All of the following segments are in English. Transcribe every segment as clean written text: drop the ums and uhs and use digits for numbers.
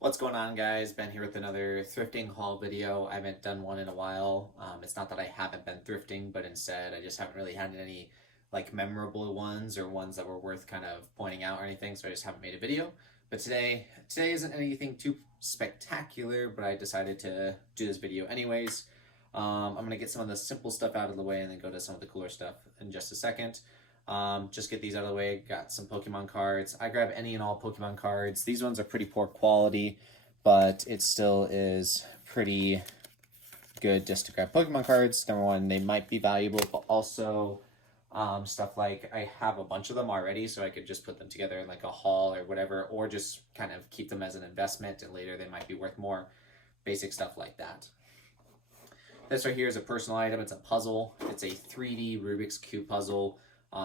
What's going on, guys? Ben here with another thrifting haul video. I haven't done one in a while. It's not that I haven't been thrifting, but instead I just haven't really had any like memorable ones or ones that were worth kind of pointing out or anything, so I just haven't made a video. But today isn't anything too spectacular, but I decided to do this video anyways. I'm gonna get some of the simple stuff out of the way and then go to some of the cooler stuff in just a second. Just get these out of the way. Got some Pokemon cards. I grab any and all Pokemon cards. These ones are pretty poor quality, but it still is pretty good just to grab Pokemon cards. Number one, they might be valuable, but also stuff like I have a bunch of them already, so I could just put them together in like a haul or whatever, or just kind of keep them as an investment and later they might be worth more. Basic stuff like that. This right here is a personal item. It's a puzzle. It's a 3D Rubik's Cube puzzle.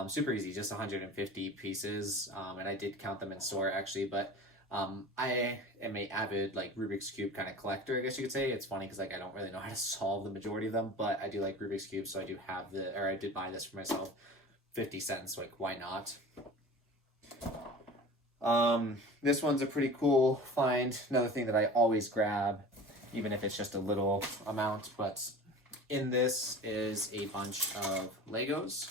Super easy, just 150 pieces, and I did count them in store actually, but I am a avid like Rubik's Cube kind of collector, I guess you could say. It's funny because like I don't really know how to solve the majority of them, but I do like Rubik's Cube, so I do have I did buy this for myself, 50 cents, like why not? This one's a pretty cool find, another thing that I always grab, even if it's just a little amount, but in this is a bunch of Legos.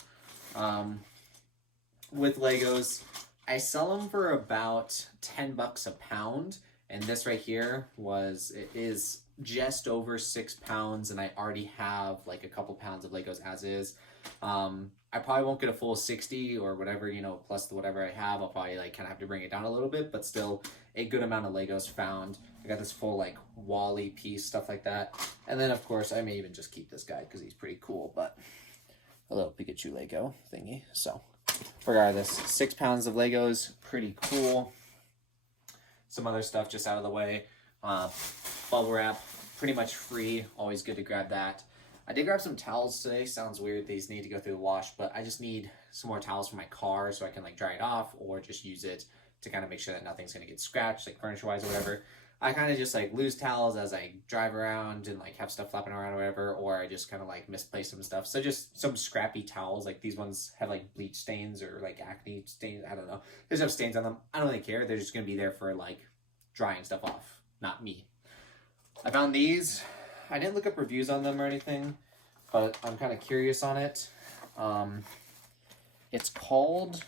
With Legos, I sell them for about 10 bucks a pound, and this right here it is just over 6 pounds, and I already have like a couple pounds of Legos as is. I probably won't get a full 60 or whatever, plus the whatever I have. I'll probably like kind of have to bring it down a little bit, but still a good amount of Legos found. I got this full like Wally piece, stuff like that. And then of course I may even just keep this guy because he's pretty cool, but a little Pikachu Lego thingy. So regardless, 6 pounds of Legos, pretty cool. Some other stuff just out of the way. Bubble wrap, pretty much free, always good to grab that. I did grab some towels today. Sounds weird, these need to go through the wash, but I just need some more towels for my car so I can like dry it off or just use it to kind of make sure that nothing's gonna get scratched, like furniture wise or whatever. I kind of just like lose towels as I drive around and like have stuff flapping around or whatever, or I just kind of like misplace some stuff. So just some scrappy towels, like these ones have like bleach stains or like acne stains, I don't know. They just have stains on them. I don't really care. They're just gonna be there for like drying stuff off, not me. I found these. I didn't look up reviews on them or anything, but I'm kind of curious on it. It's called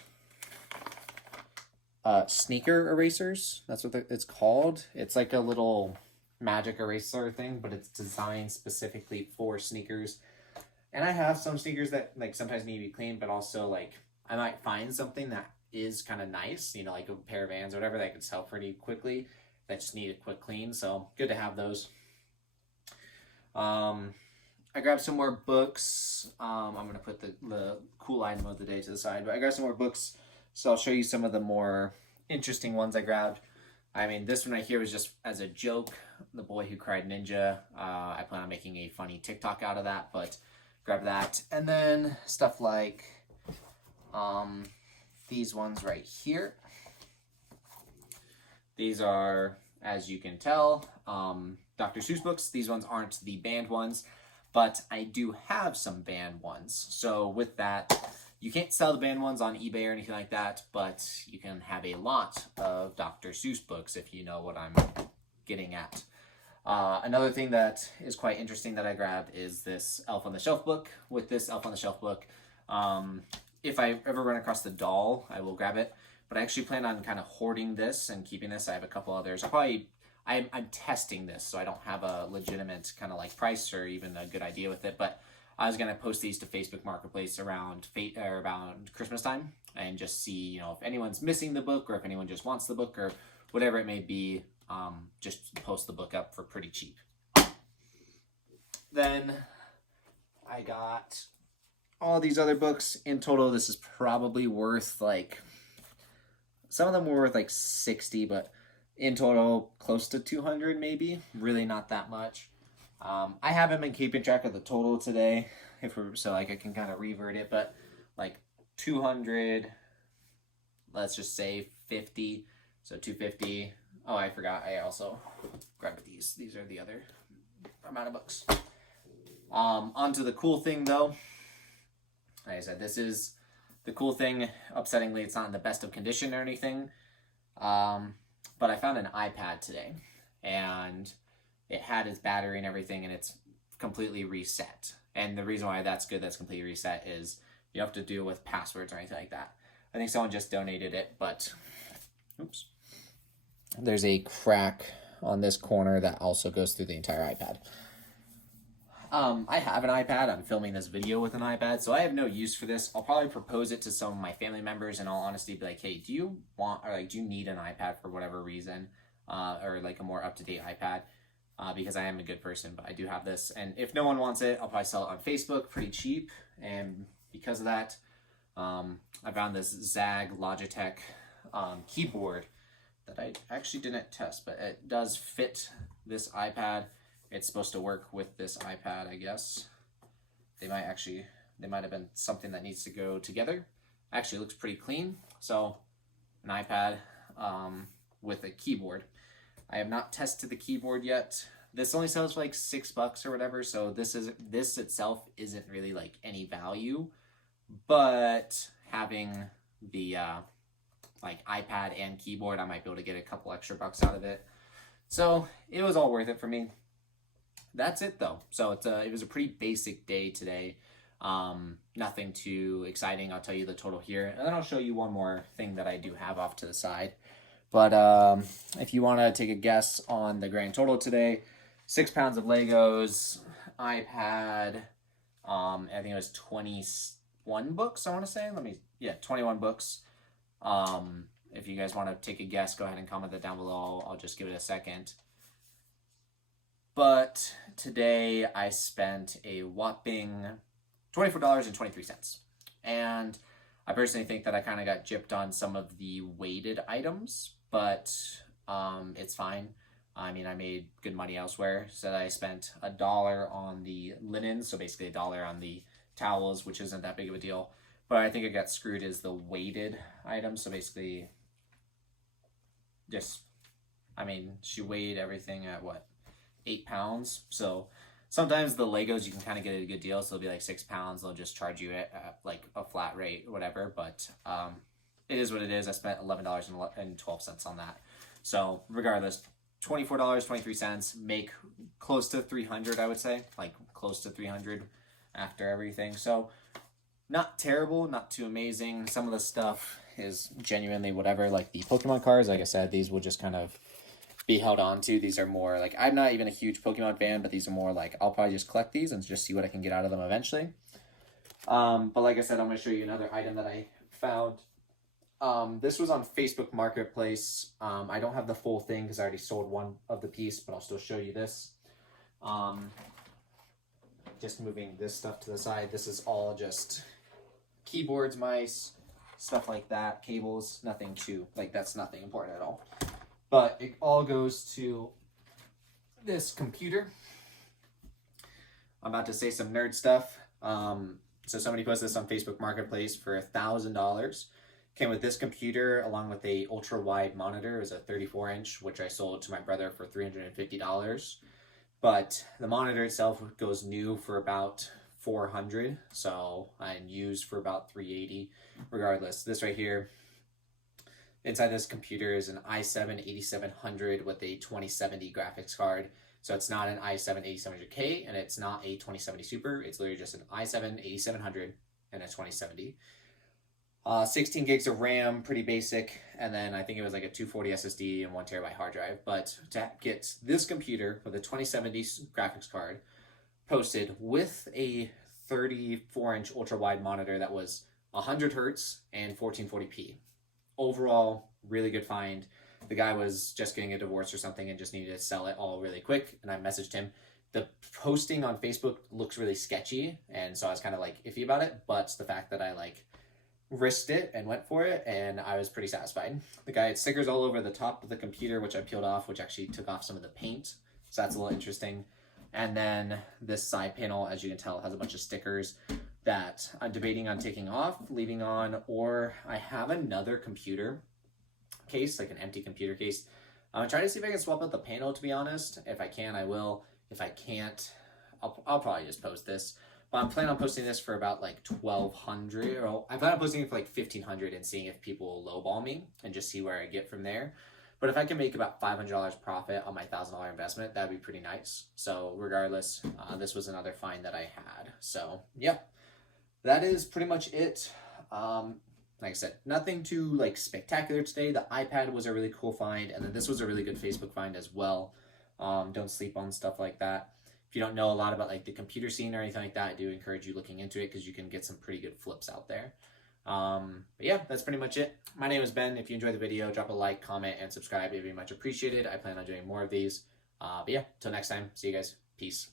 sneaker erasers. That's what it's called. It's like a little magic eraser thing, but it's designed specifically for sneakers. And I have some sneakers that like sometimes need to be cleaned, but also like I might find something that is kind of nice, like a pair of Vans or whatever that I could sell pretty quickly that just need a quick clean. So good to have those. I grabbed some more books. I'm gonna put the cool item of the day to the side, but I grabbed some more books. So I'll show you some of the more interesting ones I grabbed. I mean, this one right here was just as a joke, The Boy Who Cried Ninja. I plan on making a funny TikTok out of that, but grab that. And then stuff like these ones right here. These are, as you can tell, Dr. Seuss books. These ones aren't the banned ones, but I do have some banned ones. So with that, you can't sell the banned ones on eBay or anything like that, but you can have a lot of Dr. Seuss books if you know what I'm getting at. Another thing that is quite interesting that I grabbed is this Elf on the Shelf book. With this Elf on the Shelf book, if I ever run across the doll, I will grab it. But I actually plan on kind of hoarding this and keeping this. I have a couple others. I'm testing this, so I don't have a legitimate kind of like price or even a good idea with it, but I was gonna post these to Facebook Marketplace around Christmas time and just see, if anyone's missing the book or if anyone just wants the book or whatever it may be. Just post the book up for pretty cheap. Then I got all these other books. In total, this is probably worth like, some of them were worth like 60, but in total, close to 200 maybe. Really not that much. I haven't been keeping track of the total today, so like I can kind of revert it, but like 200, let's just say 50, so 250. Oh, I forgot, I also grabbed these. These are the other amount of books. Onto the cool thing though. Like I said, this is the cool thing. Upsettingly, it's not in the best of condition or anything. But I found an iPad today, and it had its battery and everything, and it's completely reset. And the reason why that's good, that's completely reset, is you don't have to deal with passwords or anything like that. I think someone just donated it, but oops. There's a crack on this corner that also goes through the entire iPad. I have an iPad. I'm filming this video with an iPad, so I have no use for this. I'll probably propose it to some of my family members, in all honesty, be like, hey, do you want, or like, do you need an iPad for whatever reason, or like a more up-to-date iPad? Because I am a good person, but I do have this. And if no one wants it, I'll probably sell it on Facebook pretty cheap. And because of that, I found this Zag Logitech keyboard that I actually didn't test, but it does fit this iPad. It's supposed to work with this iPad, I guess. They might have been something that needs to go together. Actually, it looks pretty clean. So, an iPad with a keyboard. I have not tested the keyboard yet. This only sells for like $6 or whatever, so this itself isn't really like any value. But having the like iPad and keyboard, I might be able to get a couple extra bucks out of it. So it was all worth it for me. That's it though. So it was a pretty basic day today. Nothing too exciting. I'll tell you the total here, and then I'll show you one more thing that I do have off to the side. But if you want to take a guess on the grand total today, 6 pounds of Legos, iPad, I think it was 21 books, I want to say. 21 books. If you guys want to take a guess, go ahead and comment that down below. I'll just give it a second. But today I spent a whopping $24.23. And I personally think that I kind of got gypped on some of the weighted items, but it's fine. I mean, I made good money elsewhere. So I spent $1 on the linen, so basically $1 on the towels, which isn't that big of a deal. But I think I got screwed is the weighted items. So basically, she weighed everything at what? 8 pounds. So sometimes the Legos you can kind of get a good deal. So they'll be like 6 pounds. They'll just charge you at like a flat rate or whatever. But it is what it is. I spent $11.12 on that. So regardless, $24.23, make close to 300, I would say, like close to 300 after everything. So not terrible, not too amazing. Some of the stuff is genuinely whatever, like the Pokemon cards. Like I said, these will just kind of be held on to. These are more like, I'm not even a huge Pokemon fan, but these are more like, I'll probably just collect these and just see what I can get out of them eventually. But like I said, I'm going to show you another item that I found. This was on Facebook Marketplace. I don't have the full thing because I already sold one of the piece, but I'll still show you this. Just moving this stuff to the side. This is all just keyboards, mice, stuff like that, cables, nothing too, like that's nothing important at all. But it all goes to this computer. I'm about to say some nerd stuff. So somebody posted this on Facebook Marketplace for $1,000. Came with this computer along with a ultra wide monitor. It was a 34-inch, which I sold to my brother for $350. But the monitor itself goes new for about $400, so I'm used for about $380. Regardless, this right here, inside this computer is an i7-8700 with a 2070 graphics card. So it's not an i7-8700K and it's not a 2070 Super. It's literally just an i7-8700 and a 2070. 16 gigs of RAM, pretty basic, and then I think it was like a 240 SSD and 1 terabyte hard drive. But to get this computer with a 2070 graphics card posted with a 34-inch ultra-wide monitor that was 100 hertz and 1440p. Overall, really good find. The guy was just getting a divorce or something and just needed to sell it all really quick, and I messaged him. The posting on Facebook looks really sketchy, and so I was kind of like iffy about it, but the fact that I risked it and went for it, and I was pretty satisfied. The guy had stickers all over the top of the computer, which I peeled off, which actually took off some of the paint, so that's a little interesting. And then this side panel, as you can tell, has a bunch of stickers that I'm debating on taking off, leaving on, or I have another computer case, like an empty computer case. I'm trying to see if I can swap out the panel, to be honest. If I can, I will. If I can't, I'll probably just post this. But I'm planning on posting this for about like $1,200, or I plan on posting it for like $1,500 and seeing if people will lowball me and just see where I get from there. But if I can make about $500 profit on my $1,000 investment, that'd be pretty nice. So regardless, this was another find that I had. So yeah, that is pretty much it. Like I said, nothing too like spectacular today. The iPad was a really cool find, and then this was a really good Facebook find as well. Don't sleep on stuff like that. If you don't know a lot about like the computer scene or anything like that, I do encourage you looking into it because you can get some pretty good flips out there. But yeah, that's pretty much it. My name is Ben. If you enjoyed the video, drop a like, comment, and subscribe. It'd be much appreciated. I plan on doing more of these. But yeah, till next time, see you guys. Peace.